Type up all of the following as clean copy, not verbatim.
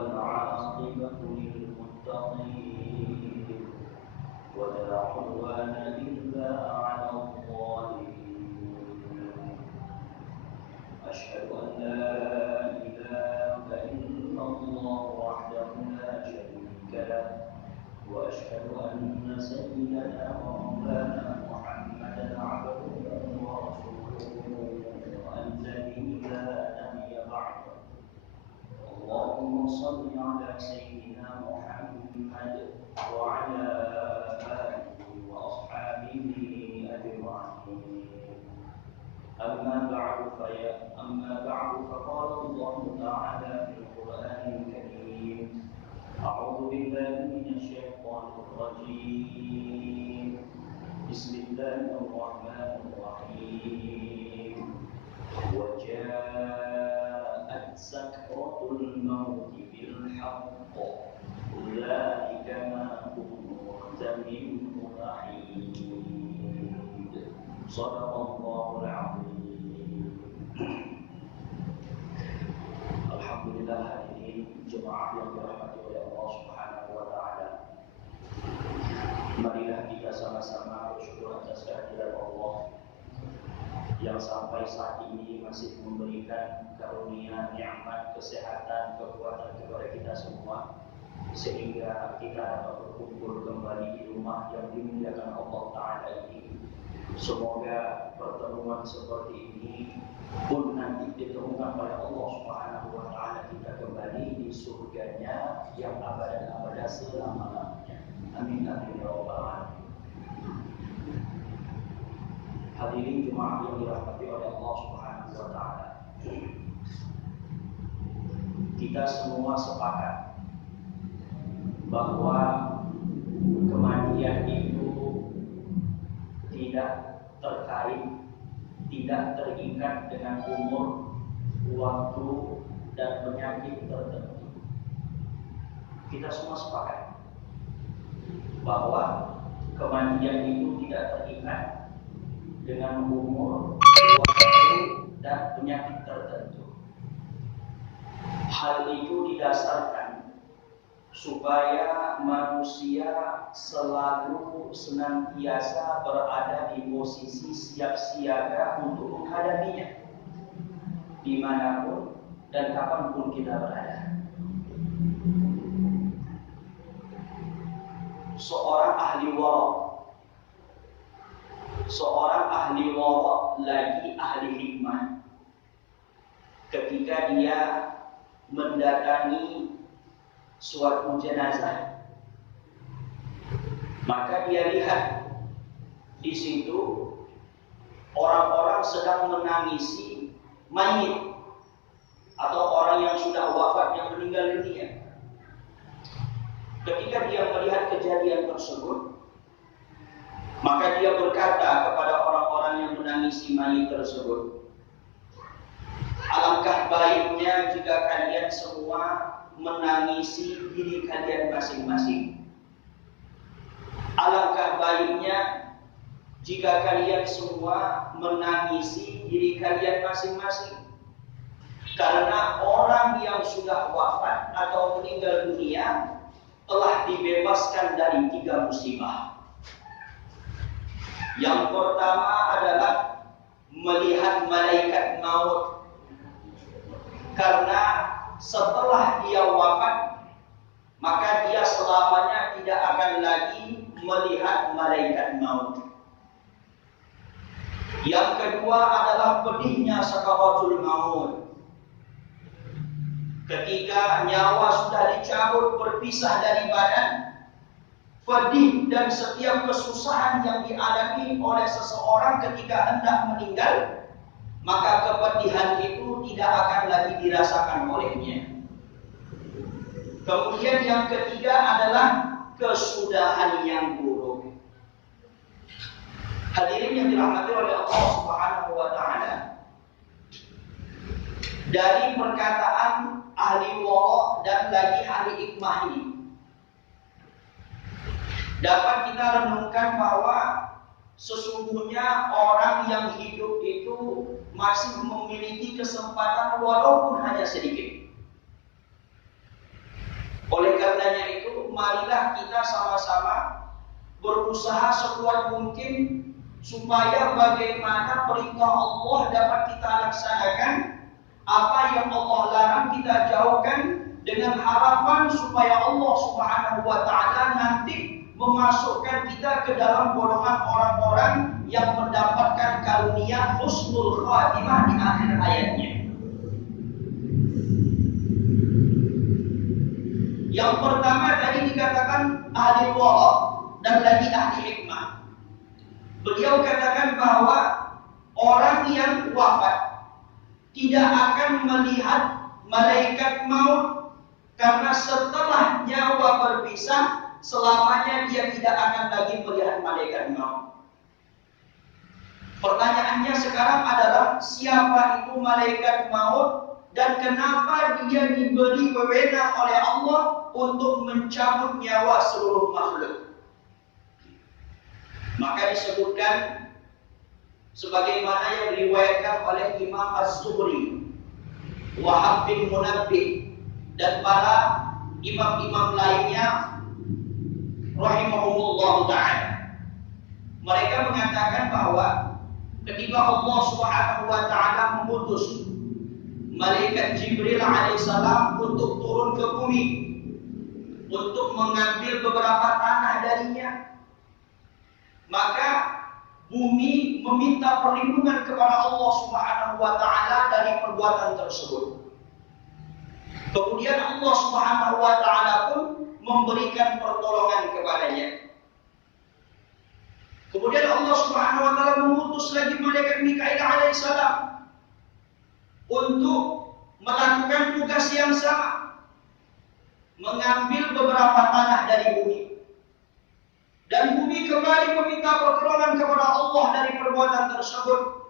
والعاقبة للمتقين ولا عدوان إلا على الظالمين أشهد أن لا إله إلا الله وحده لا شريك له وأشهد أن سيدنا ومولانا محمدا عبده ورسوله الذي لا نبي بعده اللهم صل على سيدنا محمد وعلى آله وأصحابه أجمعين أما بعد فقال الله تعالى في القرآن الكريم أعوذ بالله من الشيطان الرجيم بسم الله الرحمن الرحيم وجاءت سكرة الموت بالحق ذلك ما كنت منه تحيد صدق الله العظيم. Alhamdulillah, hadirin jemaah yang dirahmati oleh Allah Subhanahu wa taala. Marilah kita sama-sama bersyukur atas kehadiran Allah yang sampai saat ini masih memberikan karunia, nikmat, kesehatan, kekuatan kepada kita semua sehingga kita dapat berkumpul kembali di rumah yang dimuliakan Allah Ta'ala ini. Semoga pertemuan seperti ini pun nanti ditemukan oleh Allah Subhanahu wa taala kita kembali di surganya yang abad-abad selama-lamanya. Amin amin ya rabbal alamin. Hadirin jemaah yang dirahmati oleh Allah Subhanahu wa taala. Kita semua sepakat bahwa kematian itu tidak terkait, tidak terikat dengan umur, waktu, dan penyakit tertentu. Kita semua sepakat bahwa kematian itu tidak terikat dengan umur, waktu, dan penyakit tertentu. Hal itu didasarkan supaya manusia selalu senantiasa berada di posisi siap siaga untuk menghadapinya dimanapun dan kapanpun kita berada. Seorang ahli wara lagi ahli hikmah ketika dia mendatangi suatu jenazah, maka dia lihat di situ orang-orang sedang menangisi mayit atau orang yang sudah wafat, yang meninggal dunia. Ketika dia melihat kejadian tersebut, maka dia berkata kepada orang-orang yang menangisi mayit tersebut, alangkah baiknya jika kalian semua menangisi diri kalian masing-masing. Alangkah baiknya jika kalian semua menangisi diri kalian masing-masing. Karena orang yang sudah wafat atau meninggal dunia telah dibebaskan dari 3 musibah. Yang pertama adalah melihat malaikat maut. Karena setelah dia wafat, maka dia selamanya tidak akan lagi melihat malaikat maut. Yang kedua adalah pedihnya sakaratul maut. Ketika nyawa sudah dicabut, berpisah dari badan, pedih dan setiap kesusahan yang dialami oleh seseorang ketika hendak meninggal, maka kepedihan itu tidak akan lagi dirasakan olehnya. Kemudian yang ketiga adalah kesudahan yang buruk. Hadirin yang dirahmati oleh Allah Subhanahu wa taala, dari perkataan ahli wara dan lagi ahli hikmah ini dapat kita renungkan bahwa sesungguhnya orang yang hidup itu masih memiliki kesempatan walaupun hanya sedikit. berusaha sekuat mungkin supaya bagaimana perintah Allah dapat kita laksanakan, apa yang Allah larang kita jauhkan, dengan harapan supaya Allah Subhanahu wa taala nanti memasukkan kita ke dalam golongan orang-orang yang mendapatkan karunia husnul khatimah di akhir hayatnya. Yang pertama tadi dikatakan ahli wara dan lagi ahli hikmah. Beliau katakan bahwa orang yang wafat tidak akan melihat malaikat maut, karena setelah nyawa berpisah selamanya dia tidak akan lagi melihat malaikat maut. Pertanyaannya sekarang adalah siapa itu malaikat maut dan kenapa dia diberi wewenang oleh Allah untuk mencabut nyawa seluruh makhluk. Maka disebutkan sebagaimana yang diriwayatkan oleh Imam Az-Zuhri, Wahab bin Munabbih dan para imam-imam lainnya rahimahumullah ta'ala. Mereka mengatakan bahwa ketika Allah Subhanahu wa taala mengutus malaikat Jibril alaihissalam untuk turun ke bumi untuk mengambil beberapa tanah darinya, maka bumi meminta perlindungan kepada Allah Subhanahu wa taala dari perbuatan tersebut. Kemudian Allah Subhanahu wa taala pun memberikan pertolongan kepadanya. Kemudian Allah Subhanahu wa taala mengutus lagi malaikat Mikail alaihissalam untuk melakukan tugas yang sama, mengambil beberapa tanah dari bumi. Dan bumi kembali meminta pertolongan kepada Allah dari perbuatan tersebut,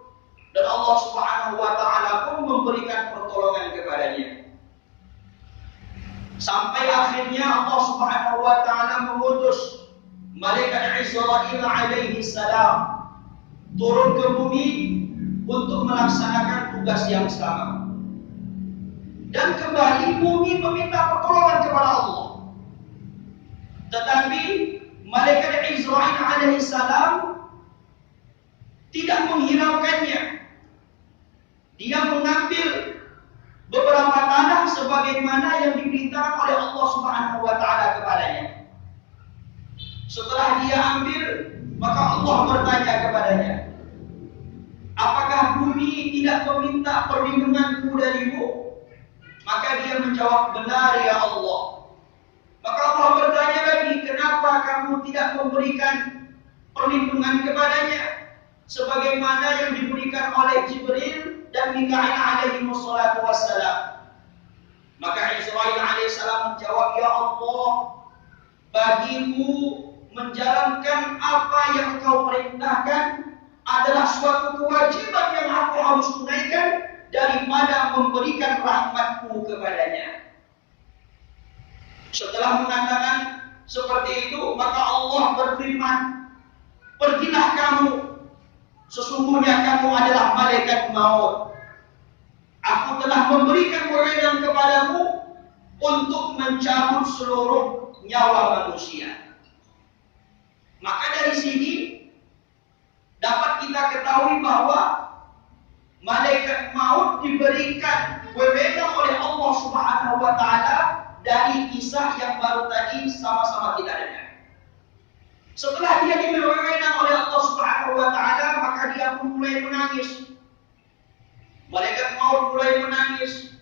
dan Allah Subhanahu wa taala pun memberikan pertolongan kepadanya. Sampai akhirnya Allah Subhanahu wa taala mengutus malaikat Israil alaihi salam turun ke bumi untuk melaksanakan tugas yang sama. Dan kembali bumi meminta pertolongan kepada Allah. Tetapi malaikat Israil alaihi salam tidak menghiraukannya. Dia mengambil beberapa tanah sebagaimana yang diberitakan oleh Allah Subhanahu wa taala kepadanya. Setelah dia ambil, maka Allah bertanya kepadanya, "Apakah bumi tidak meminta perlindunganku darimu?" Maka dia menjawab, "Benar ya Allah." Maka Allah bertanya lagi, "Kenapa kamu tidak memberikan perlindungan kepadanya sebagaimana yang diberikan oleh Jibril dan Mikail alaihi wassalatu wassalam?" Maka Israil alaihi salam menjawab, "Ya Allah, bagiku menjalankan apa yang Kau perintahkan adalah suatu kewajiban yang aku harus tunaikan daripada memberikan rahmatku kepadanya." Setelah mengatakan seperti itu, maka Allah berfirman, "Pergilah kamu, sesungguhnya kamu adalah malaikat maut. Aku telah memberikan wewenang kepadamu untuk mencabut seluruh nyawa manusia." Maka dari sini dapat kita ketahui bahwa malaikat maut diberikan wewenang oleh Allah Subhanahu wa taala dari kisah yang baru tadi sama-sama kita dengar. Setelah dia diberi wewenang oleh Allah Subhanahu wa taala, maka dia pun mulai menangis. Malaikat maut mulai menangis.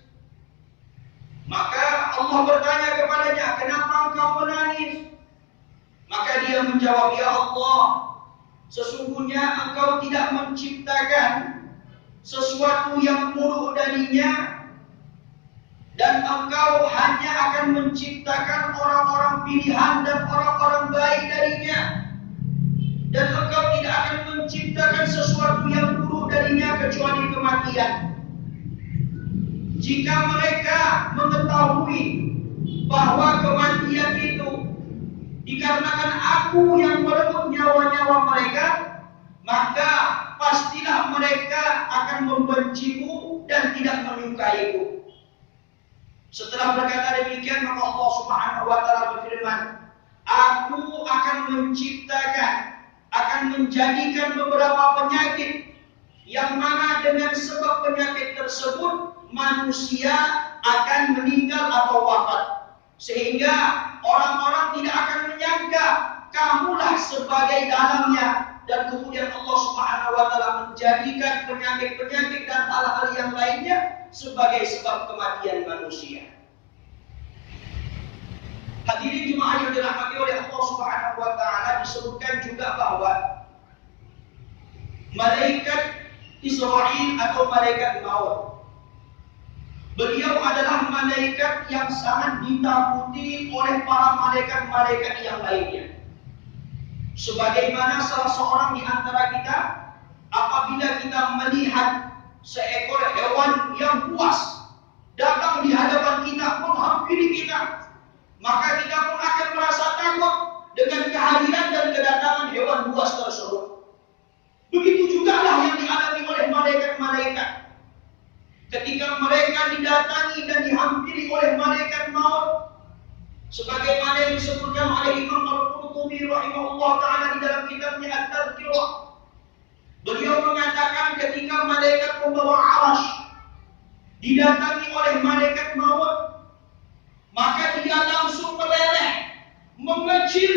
Maka Allah bertanya kepadanya, "Kenapa engkau menangis?" Maka dia menjawab, "Ya Allah, sesungguhnya Engkau tidak menciptakan sesuatu yang buruk darinya, dan Engkau hanya akan menciptakan orang-orang pilihan dan orang-orang baik darinya, dan Engkau tidak akan menciptakan sesuatu yang buruk darinya kecuali kematian. Jika mereka mengetahui bahwa kematian itu dikarenakan aku yang merenggut nyawa-nyawa mereka, maka pastilah mereka akan membenciku dan tidak menyukaiku." Setelah berkata demikian, maka Allah Subhanahu wa taala berfirman, Aku akan menciptakan, akan menjadikan beberapa penyakit yang mana dengan sebab penyakit tersebut manusia akan meninggal atau wafat. Sehingga orang-orang tidak akan menyangka kamulah sebagai dalamnya. Dan kemudian Allah Subhanahu wa Ta'ala menjadikan penyakit-penyakit dan hal-hal yang lainnya sebagai sebab kematian manusia. Hadirin jemaah yang dirahmati oleh Allah Subhanahu wa Ta'ala, disebutkan juga bahwa malaikat Israil atau malaikat maut, beliau adalah malaikat yang sangat ditakuti oleh para malaikat-malaikat yang lainnya. Sebagaimana salah seorang di antara kita, apabila kita melihat seekor hewan yang buas datang di hadapan kita, menghampiri kita, maka kita pun akan merasa takut dengan kehadiran dan kedatangan hewan buas tersebut. Begitu juga lah yang dialami oleh malaikat-malaikat. Ketika mereka didatangi dan dihampiri oleh malaikat maut, sebagaimana yang disebutkan oleh Imam Al-Qurtubi rahimahullah ta'ala di dalam kitabnya At-Tadhkirah, beliau mengatakan ketika malaikat pembawa arasy didatangi oleh malaikat maut, maka dia langsung meleleh, mengecil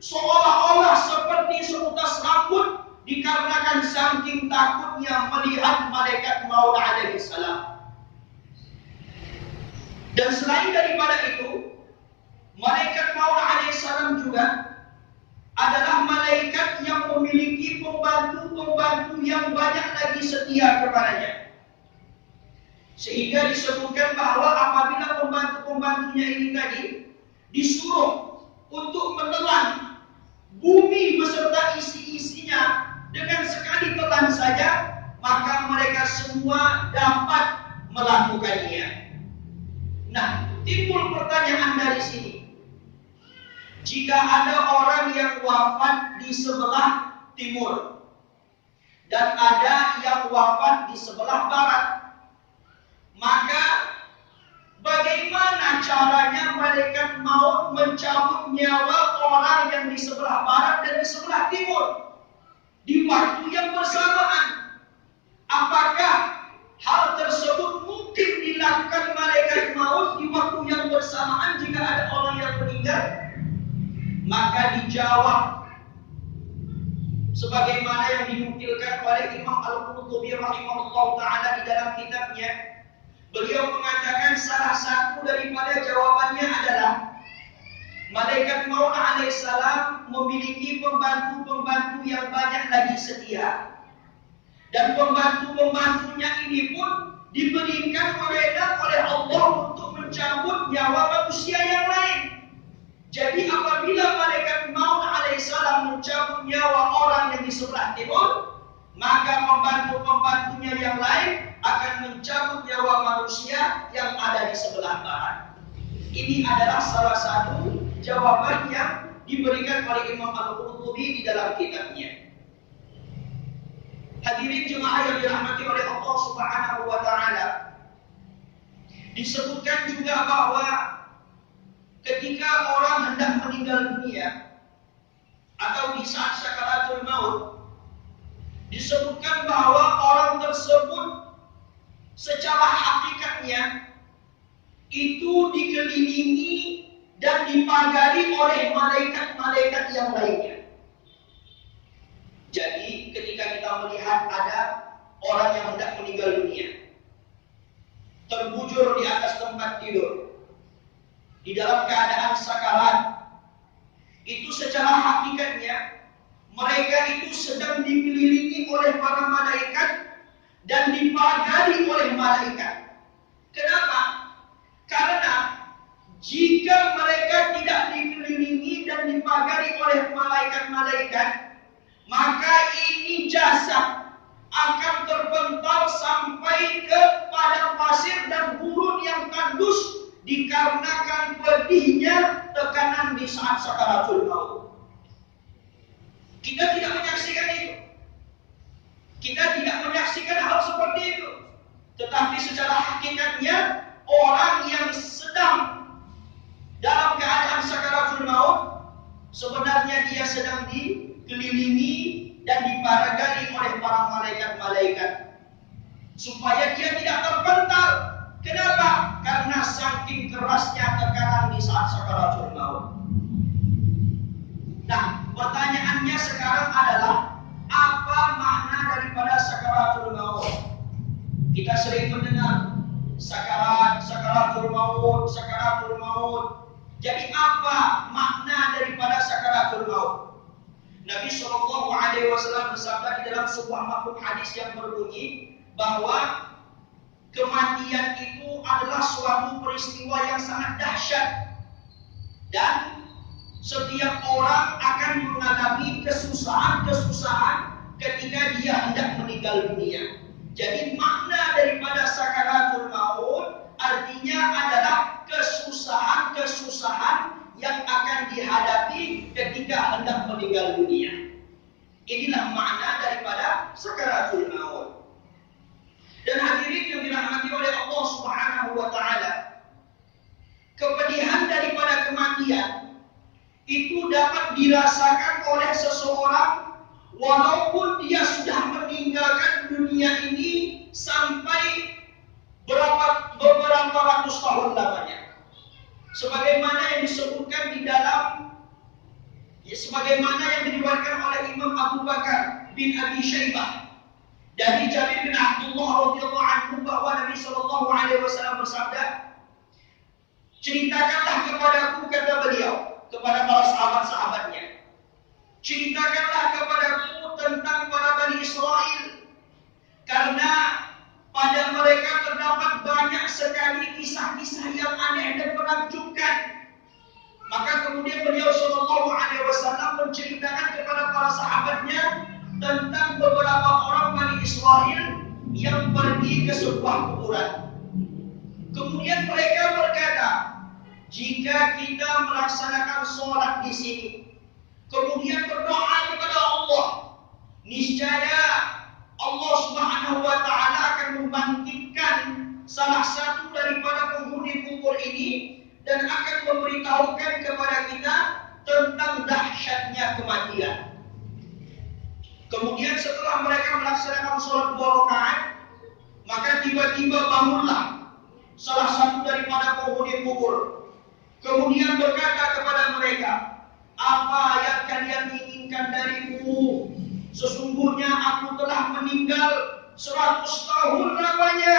seolah-olah seperti seutas rambut, dikarenakan saking takutnya melihat malaikat maut alaihi salam. Dan selain daripada itu, malaikat maut alaihi salam juga adalah malaikat yang memiliki pembantu-pembantu yang banyak lagi setia kepadanya. Sehingga disebutkan bahwa apabila pembantu-pembantunya ini tadi disuruh untuk menelan bumi beserta isi-isinya dengan sekali telan saja, maka mereka semua dapat melakukannya. Nah, timbul pertanyaan dari sini. Jika ada orang yang wafat di sebelah timur dan ada yang wafat di sebelah barat, maka bagaimana caranya malaikat maut mencabut nyawa orang yang di sebelah barat dan di sebelah timur di waktu yang bersamaan? Apakah hal tersebut mungkin dilakukan malaikat maut di waktu yang bersamaan jika ada orang yang meninggal? Maka dijawab sebagaimana yang dinukilkan oleh Imam Al-Qurtubi rahimahullah ta'ala di dalam kitabnya. Beliau mengatakan salah satu daripada jawabannya adalah malaikat maut alaihissalam memiliki pembantu-pembantu yang banyak lagi setia. Dan pembantu-pembantunya ini pun diberikan wewenang oleh Allah untuk mencabut nyawa manusia yang lain. Jadi apabila malaikat maut alaihissalam mencabut nyawa orang yang di sebelah timur, maka pembantu-pembantunya yang lain akan mencabut nyawa manusia yang ada di sebelah barat. Ini adalah salah satu jawaban yang diberikan oleh Imam Al-Qurtubi di dalam kitabnya. Hadirin jemaah yang dirahmati oleh Allah Subhanahu wa Ta'ala, disebutkan juga bahwa ketika orang hendak meninggal dunia atau di saat sakaratul maut, disebutkan bahwa orang tersebut secara hakikatnya itu dikelilingi dan dipagari oleh malaikat-malaikat yang lainnya. Jadi ketika kita melihat ada orang yang hendak meninggal dunia, terbujur di atas tempat tidur, di dalam keadaan sakarat, itu secara hakikatnya mereka itu sedang dikelilingi oleh para malaikat dan dipagari oleh malaikat. Kenapa? Karena jika mereka tidak dikelilingi dan dipagari oleh malaikat-malaikat, maka ini jasad akan terbental sampai ke padang pasir dan gurun yang tandus dikarenakan pedihnya tekanan di saat sakaratul maut. Kita tidak menyaksikan itu. Kita tidak menyaksikan hal seperti itu. Tetapi secara hakikatnya orang yang sedang dalam keadaan sakaratul maut, lebih kerasnya tekanan di saat sakaratul maut. Nah, pertanyaannya sekarang adalah apa makna daripada sakaratul maut? Kita sering mendengar sakaratul maut, sakaratul maut. Jadi apa makna daripada sakaratul maut? Nabi SAW bersabda di dalam sebuah makhluk hadis yang berbunyi bahwa kematian itu adalah suatu peristiwa yang sangat dahsyat dan setiap orang akan mengalami kesusahan-kesusahan ketika dia hendak meninggal dunia. Jadi makna daripada sakaratul maut artinya adalah kesusahan-kesusahan yang akan dihadapi ketika hendak meninggal dunia. Inilah makna daripada sakaratul maut. Dan hadirin yang dirahmati oleh Allah Subhanahu wa taala, kepedihan daripada kematian itu dapat dirasakan oleh seseorang walaupun dia sudah meninggalkan dunia ini sampai beberapa ratus tahun lamanya. Sebagaimana yang disebutkan di dalam, sebagaimana yang diriwayatkan oleh Imam Abu Bakar bin Abi Syaibah dari Jabir bin Abdullah radhiyallahu anhu bahwa Nabi sallallahu alaihi wasallam bersabda, "Ceritakanlah kepadaku," kata beliau kepada para sahabat-sahabatnya, "ceritakanlah kepadaku tentang para Bani Israel, karena pada mereka terdapat banyak sekali kisah-kisah yang aneh dan menakjubkan." Maka kemudian beliau sallallahu alaihi wasallam menceritakan kepada para sahabatnya tentang beberapa orang Bani Israel yang pergi ke sebuah kuburan. Kemudian mereka berkata, "Jika kita melaksanakan sholat di sini, kemudian berdoa kepada Allah, niscaya Allah Subhanahu wa taala akan membangkitkan salah satu daripada penghuni kubur ini dan akan memberitahukan kepada kita tentang dahsyatnya kematian." Kemudian setelah mereka melaksanakan sholat 2 rakaat, maka tiba-tiba bangunlah salah satu daripada penghuni kubur. Kemudian berkata kepada mereka, "Apa yang kalian inginkan dariku? Sesungguhnya aku telah meninggal 100 tahun lamanya,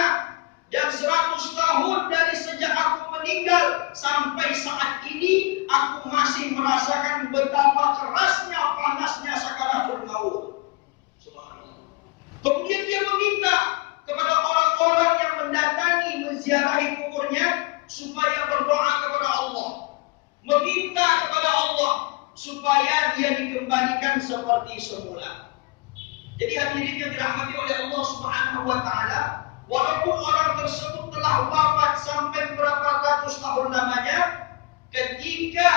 dan 100 tahun dari sejak aku meninggal sampai saat ini aku masih merasakan betapa kerasnya panasnya sakaratul maut." Kemudian dia meminta kepada orang-orang yang mendatangi menziarahi kuburnya supaya berdoa kepada Allah, meminta kepada Allah supaya dia dikembalikan seperti semula. Jadi hadirin yang dirahmati oleh Allah Subhanahu wa taala, walaupun orang tersebut telah wafat sampai berapa ratus tahun lamanya, ketika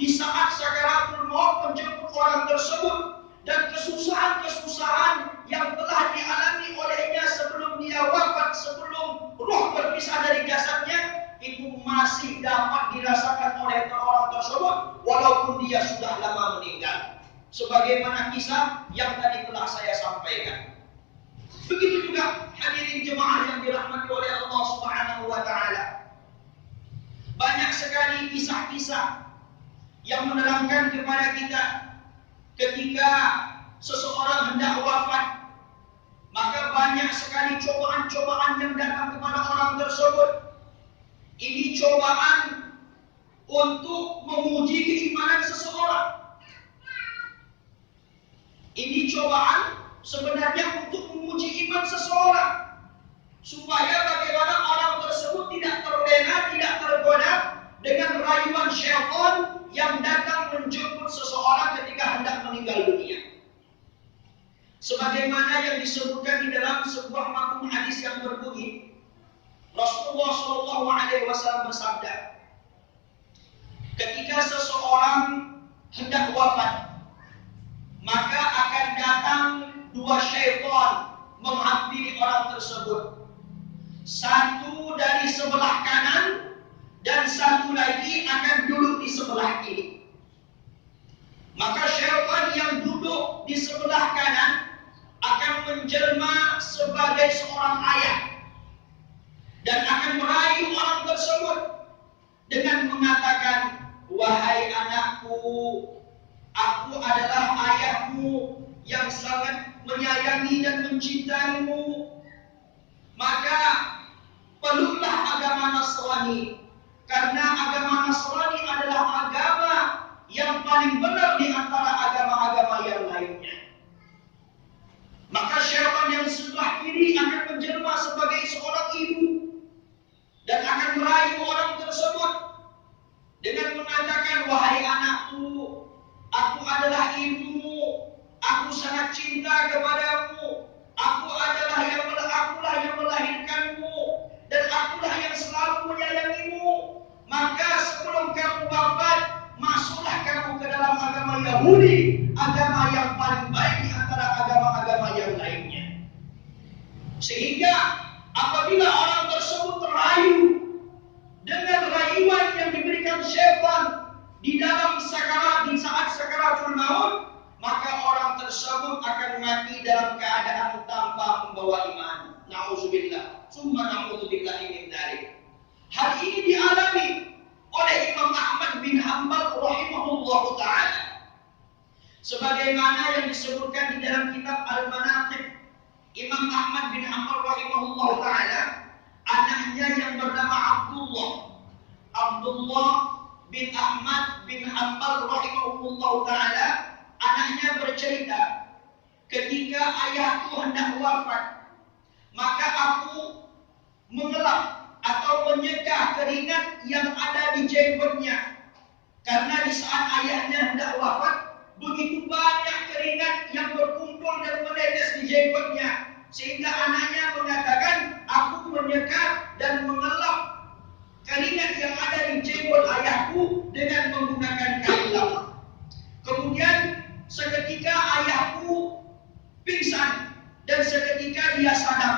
di saat sakaratul maut menjemput orang tersebut dan kesusahan-kesusahan yang telah dialami olehnya sebelum dia wafat, sebelum roh berpisah dari jasadnya, itu masih dapat dirasakan oleh orang tersebut walaupun dia sudah lama meninggal. Sebagaimana kisah yang tadi telah saya sampaikan. Begitu juga hadirin jemaah yang dirahmati oleh Allah Subhanahu wa taala. Banyak sekali kisah-kisah yang menerangkan kepada kita ketika seseorang hendak wafat, maka banyak sekali cobaan-cobaan yang datang kepada orang tersebut. Ini cobaan untuk menguji keimanan seseorang. Ini cobaan sebenarnya untuk menguji iman seseorang, supaya bagaimana orang tersebut tidak terlena, tidak tergoda dengan rayuan syaitan yang datang menjemput seseorang ketika hendak meninggal dunia. Sebagaimana yang disebutkan di dalam sebuah makhluk hadis yang berbunyi, Rasulullah SAW bersabda, ketika seseorang hendak wafat, maka akan datang 2 syaitan menghampiri orang tersebut. Satu dari sebelah kanan dan satu lagi akan duduk di sebelah kiri. Maka syaitan yang duduk di sebelah kanan akan menjelma sebagai seorang ayah dan akan merayu orang tersebut dengan mengatakan, wahai anakku, aku adalah ayahmu yang sangat menyayangi dan mencintaimu. Maka peluklah agama Nasrani, karena agama Nasrani adalah agama yang paling benar di antara agama-agama yang lainnya. Maka syaitan yang sebelah kiri akan menjelma sebagai seorang ibu dan akan merayu orang tersebut dengan mengatakan, wahai anakku, aku adalah ibumu, aku sangat cinta kepadamu, akulah yang melahirkanmu, dan akulah yang selalu menyayangimu. Maka sebelum kamu wafat, masuklah kamu ke dalam agama Yahudi, agama yang paling baik di antara agama-agama yang lainnya. Sehingga apabila orang tersebut terayu dengan rayuan yang diberikan syaitan di dalam di saat sakaratul maut, maka orang tersebut akan mati dalam keadaan tanpa membawa iman. Nauzubillah, summa na'udzubillahi min dzalik. Hal ini dialami oleh Imam Ahmad bin Hanbal rahimahullahu taala. Sebagaimana yang disebutkan di dalam kitab Al-Manaqib, Imam Ahmad bin Hanbal rahimahullahu taala, anaknya yang bernama Abdullah bin Ahmad bin Hanbal rahimahullahu taala, anaknya bercerita, ketika ayahku hendak wafat, maka aku mengelap atau menyeka keringat yang ada di jenggotnya. Karena di saat ayahnya hendak wafat, begitu banyak keringat yang berkumpul dan menetes di jenggotnya, sehingga anaknya mengatakan, aku menyeka dan mengelap keringat yang ada di jenggot ayahku dengan menggunakan kain lap. Kemudian seketika ayahku pingsan dan seketika dia sadar.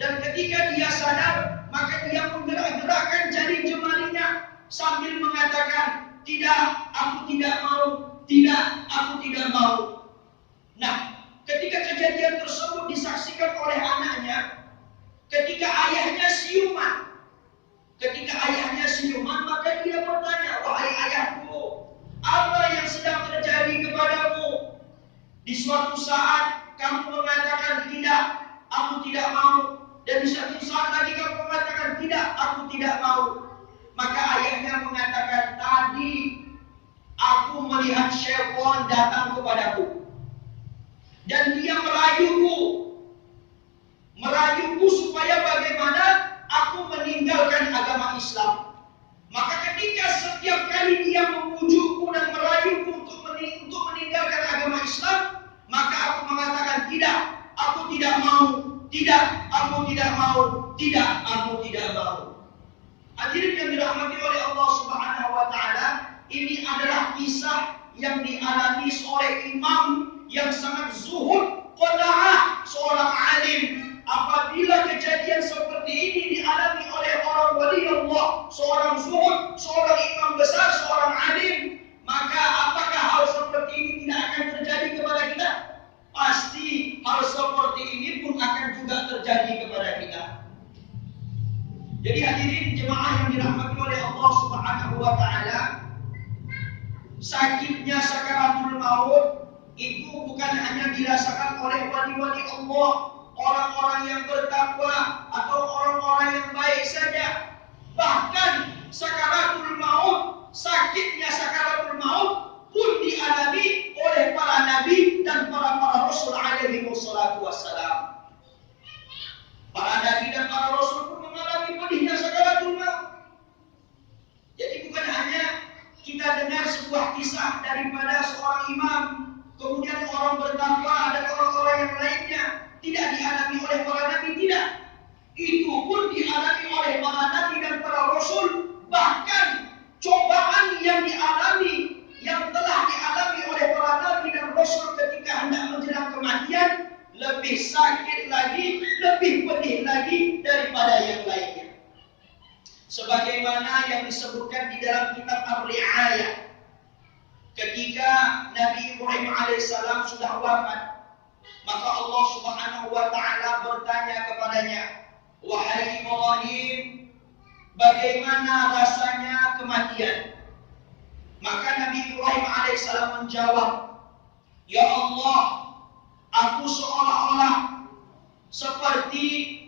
Dan ketika dia sadar, maka dia menggerak-gerakkan jari jemarinya sambil mengatakan, tidak, aku tidak mau, tidak, aku tidak mau. Nah, ketika kejadian tersebut disaksikan oleh anaknya, ketika ayahnya siuman, maka dia bertanya, wahai ayahku, apa yang sedang terjadi kepadamu? Di suatu saat kamu mengatakan tidak, aku tidak mau. Dan di satu saat lagi kamu mengatakan tidak, aku tidak mau. Maka ayahnya mengatakan, tadi aku melihat syaitan datang kepadaku dan dia merayuku supaya bagaimana aku meninggalkan agama Islam. Maka ketika setiap kali dia memujukku dan merayuku untuk meninggalkan agama Islam, maka aku mengatakan tidak, aku tidak mau, tidak, aku tidak mau, tidak, aku tidak mau. Hadirin yang dirahmati oleh Allah Subhanahu wa taala, ini adalah kisah yang dialami seorang imam yang sangat zuhud, qanaah, seorang alim. Apabila kejadian seperti ini dialami oleh orang wali Allah, seorang zuhud, seorang imam besar, seorang alim, maka apakah hal seperti ini tidak akan terjadi kepada kita? Pasti hal seperti ini pun akan juga terjadi kepada kita. Jadi hadirin jemaah yang dirahmati oleh Allah Subhanahu wa taala, sakitnya sakaratul maut itu bukan hanya dirasakan oleh wali-wali Allah, orang-orang yang bertakwa atau orang-orang yang baik saja. Bahkan sakaratul maut, sakitnya sakaratul maut pun dialami oleh para nabi dan para rasul alaihi wassalatu wassalam. Para nabi dan para rasul pun mengalami pedihnya sakaratul maut. Jadi bukan hanya kita dengar sebuah kisah daripada seorang imam, kemudian orang bertakwa dan orang-orang yang lainnya tidak dialami oleh para nabi, tidak. Itu pun dialami oleh para nabi dan para rasul. Bahkan cobaan yang dialami, yang telah dialami oleh para nabi dan rasul ketika hendak menjelang kematian, lebih sakit lagi, lebih pedih lagi daripada yang lainnya. Sebagaimana yang disebutkan di dalam kitab Ar-Ri'ayah, ketika Nabi Ibrahim alaihissalam sudah wafat, maka Allah Subhanahu wa taala bertanya kepadanya, wahai Ibrahim, bagaimana rasanya menjawab, "Ya Allah, aku seolah-olah seperti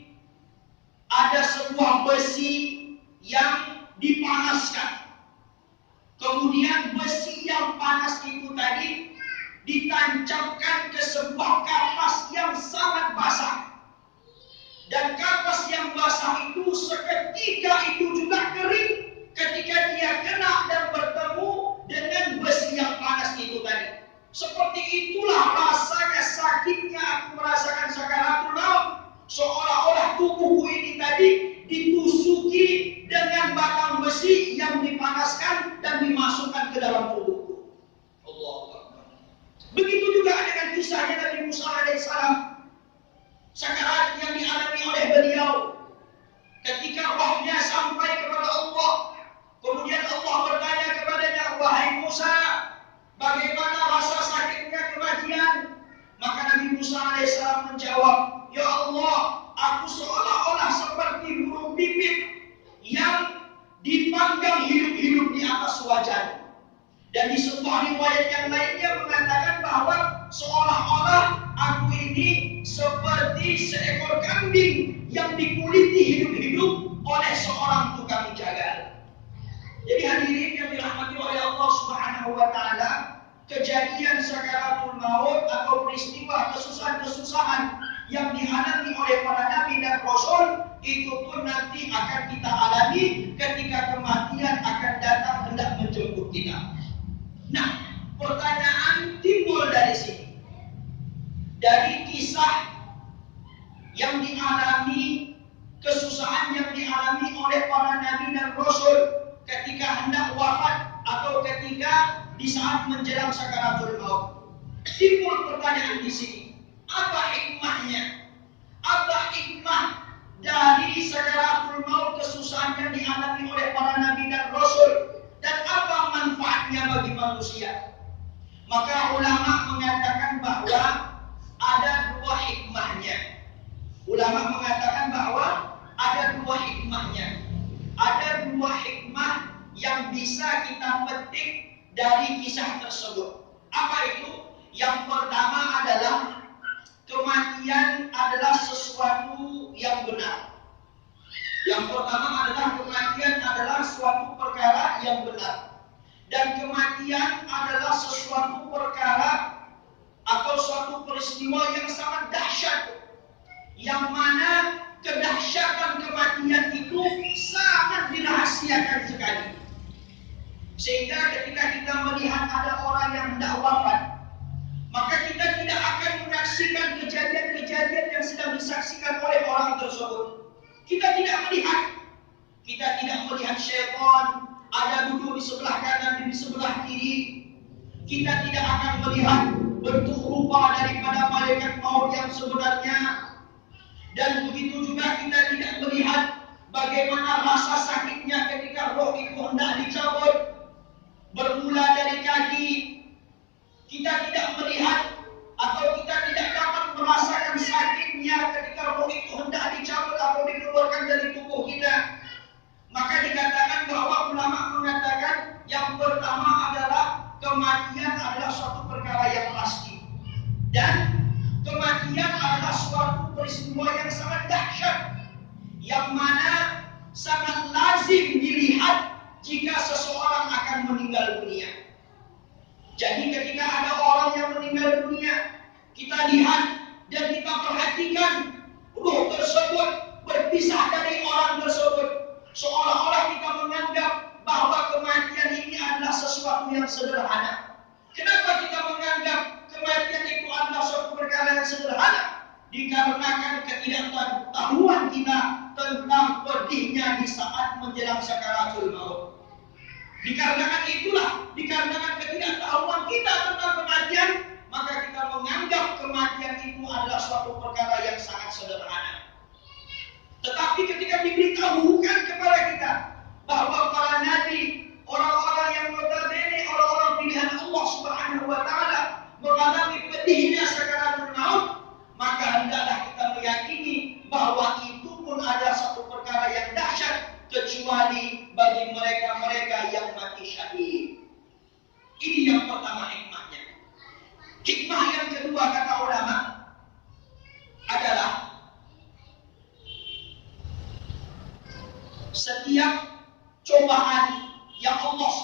ada sebuah besi yang dipanaskan. Kemudian besi yang panas itu tadi ditancapkan ke sebuah kapas yang sangat basah. Dan kapas yang basah itu seketika itu juga kering ketika dia kena dan bertemu dengan besi yang panas itu tadi. Seperti itulah rasanya sakitnya aku merasakan sakaratul maut. Seolah-olah tubuhku ini tadi ditusuki dengan batang besi yang dipanaskan dan dimasukkan ke dalam tubuhku." Allahu Akbar. Begitu juga dengan kisahnya Nabi Musa alaihissalam. Sakarat yang dialami oleh beliau ketika rohnya sampai kepada Allah. Kemudian Allah bertanya kepadanya, "Wahai Musa, bagaimana rasa sakitnya kematian?" Maka Nabi Musa alaihissalam menjawab, "Ya Allah, aku seolah-olah seperti burung pipit yang dipanggang hidup-hidup di atas wajan." Dan di sebuah riwayat yang lainnya mengatakan bahwa seolah-olah aku ini seperti seekor kambing yang dikuliti hidup-hidup oleh seorang tukang jagal. Jadi hadirin yang dirahmati oleh Allah Subhanahu wa taala, kejadian sakaratul maut atau peristiwa kesusahan-kesusahan yang dialami oleh para nabi dan rasul itu pun nanti akan kita alami ketika kematian akan datang hendak menjemput kita. Nah, pertanyaan timbul dari sini. Dari kisah yang dialami, kesusahan yang dialami oleh para nabi dan rasul ketika hendak wafat atau ketika di saat menjelang sakaratul maut. Timbul pertanyaan di sini. Apa hikmahnya? Apa hikmah dari sakaratul maut, kesusahan yang dialami oleh para nabi dan rasul? Dan apa manfaatnya bagi manusia? Maka ulama mengatakan bahwa ada dua hikmahnya. Ulama mengatakan bahwa ada dua hikmahnya. Ada dua hikmah yang bisa kita petik dari kisah tersebut. Apa itu? Yang pertama adalah kematian adalah sesuatu yang benar. Yang pertama adalah kematian adalah suatu perkara yang benar. Dan kematian adalah sesuatu perkara atau suatu peristiwa yang sangat dahsyat. Yang mana kedahsyatan kematian itu sangat dirahasiakan sekali. Sehingga ketika kita melihat ada orang yang hendak wafat, maka kita tidak akan menyaksikan kejadian-kejadian yang sedang disaksikan oleh orang tersebut. Kita tidak melihat syaitan ada duduk di sebelah kanan dan di sebelah kiri. Kita tidak akan melihat bentuk rupa daripada malaikat maut yang sebenarnya. Dan begitu juga kita tidak melihat bagaimana rasa sakitnya ketika roh itu hendak dicabut. Bermula dari kaki. Kita tidak melihat atau kita tidak dapat merasakan sakitnya ketika roh itu hendak dicabut atau dikeluarkan dari tubuh kita. Maka dikatakan bahwa ulama mengatakan yang pertama adalah kematian adalah suatu perkara yang pasti. Dan kematian adalah suatu peristiwa yang sangat dahsyat. Yang mana sangat lazim dilihat jika seseorang akan meninggal dunia. Jadi ketika ada orang yang meninggal dunia, kita lihat dan kita perhatikan ruh tersebut berpisah dari orang tersebut. Seolah-olah kita menganggap bahwa kematian ini adalah sesuatu yang sederhana. Kenapa kita menganggap kematian itu adalah suatu perkara yang sederhana? Dikarenakan ketidaktahuan kita tentang pedihnya di saat menjelang sakaratul maut. Dikarenakan ketidaktahuan kita tentang kematian, maka kita menganggap kematian itu adalah suatu perkara yang sangat sederhana. Tetapi ketika diberitahukan kepada kita bahwa para nabi, orang-orang yang notabene, orang-orang pilihan Allah Subhanahu wa taala mengalami pedihnya sakaratul maut, maka hendaklah kita meyakini bahwa itu pun adalah satu perkara yang dahsyat kecuali bagi mereka-mereka yang mati syahid. Ini yang pertama hikmahnya.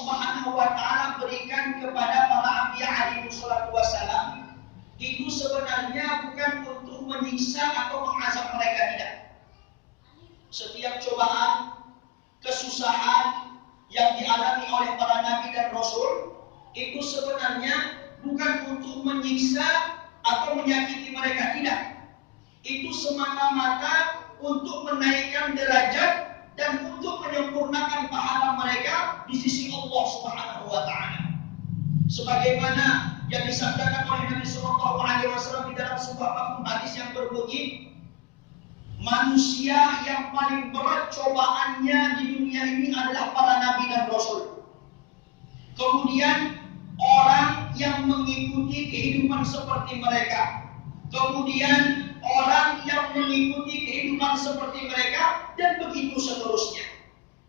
Subhanahu wa taala berikan kepada para anbiya alaihi salatu wassalam itu sebenarnya bukan untuk menyiksa atau mengazab mereka, tidak. Setiap cobaan, kesusahan yang dialami oleh para nabi dan rasul itu sebenarnya bukan untuk menyiksa atau menyakiti mereka, tidak. Itu semata-mata untuk menaikkan derajat dan untuk menyempurnakan pahala mereka di sisi Allah Subhanahu wa taala. Sebagaimana yang disabdakan oleh Nabi sallallahu alaihi wasallam di dalam sebuah hadis yang berbunyi, manusia yang paling berat cobaannya di dunia ini adalah para nabi dan rasul. Kemudian orang yang mengikuti kehidupan seperti mereka. Kemudian orang yang mengikuti kehidupan seperti mereka, dan begitu seterusnya.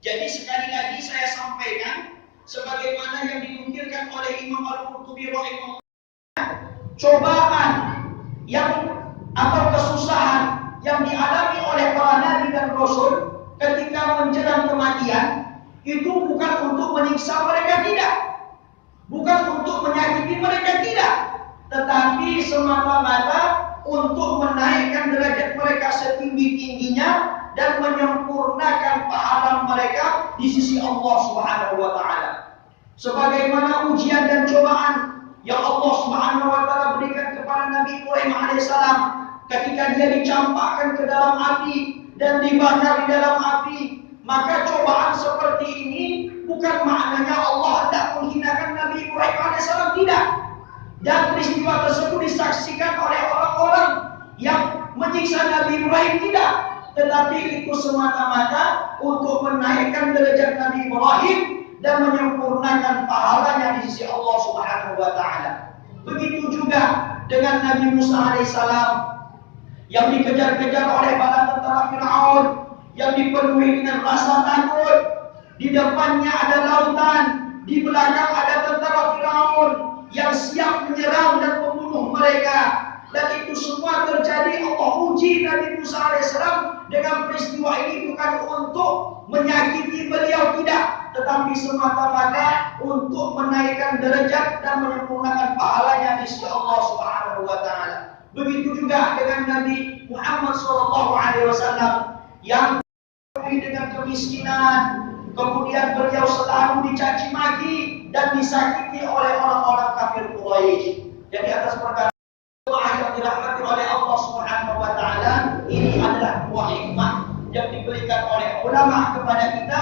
Jadi sekali lagi saya sampaikan, sebagaimana yang dinukilkan oleh Imam Al-Qurtubi rahimahullah, cobaan yang atau kesusahan yang dialami oleh para nabi dan rasul ketika menjelang kematian itu bukan untuk menyiksa mereka, tidak. Bukan untuk menyakiti mereka, tidak. Tetapi semata-mata untuk menaikkan derajat mereka setinggi-tingginya dan menyempurnakan pahala mereka di sisi Allah Subhanahu wa taala. Sebagaimana ujian dan cobaan yang Allah Subhanahu wa taala berikan kepada Nabi Ibrahim alaihissalam ketika dia dicampakkan ke dalam api dan dibakar di dalam api, maka cobaan seperti ini bukan maknanya Allah hendak menghinakan Nabi Ibrahim alaihissalam, tidak. Dan peristiwa tersebut disaksikan oleh orang-orang yang menyiksa Nabi Ibrahim, tidak. Tetapi itu semata-mata untuk menaikkan derajat Nabi Ibrahim dan menyempurnakan pahalanya di sisi Allah Subhanahu wa taala. Begitu juga dengan Nabi Musa alaihissalam yang dikejar-kejar oleh bala tentara Firaun, yang dipenuhi dengan rasa takut. Di depannya ada lautan, di belakang ada tentara Firaun yang siap menyerang dan membunuh mereka. Dan itu semua terjadi, Allah uji Nabi Musa alaihissalam dengan peristiwa ini bukan untuk menyakiti beliau, tidak, tetapi semata-mata untuk menaikkan derajat dan menyempurnakan pahalanya di sisi Allah Subhanahu wa taala. Begitu juga dengan Nabi Muhammad sallallahu alaihi wasallam yang dengan kemiskinan, kemudian beliau selalu dicaci maki dan disakiti oleh orang-orang kafir Quraisy. Jadi atas perkara yang dirahmati oleh Allah Subhanahu wa taala, ini adalah buah hikmah yang diberikan oleh ulama kepada kita.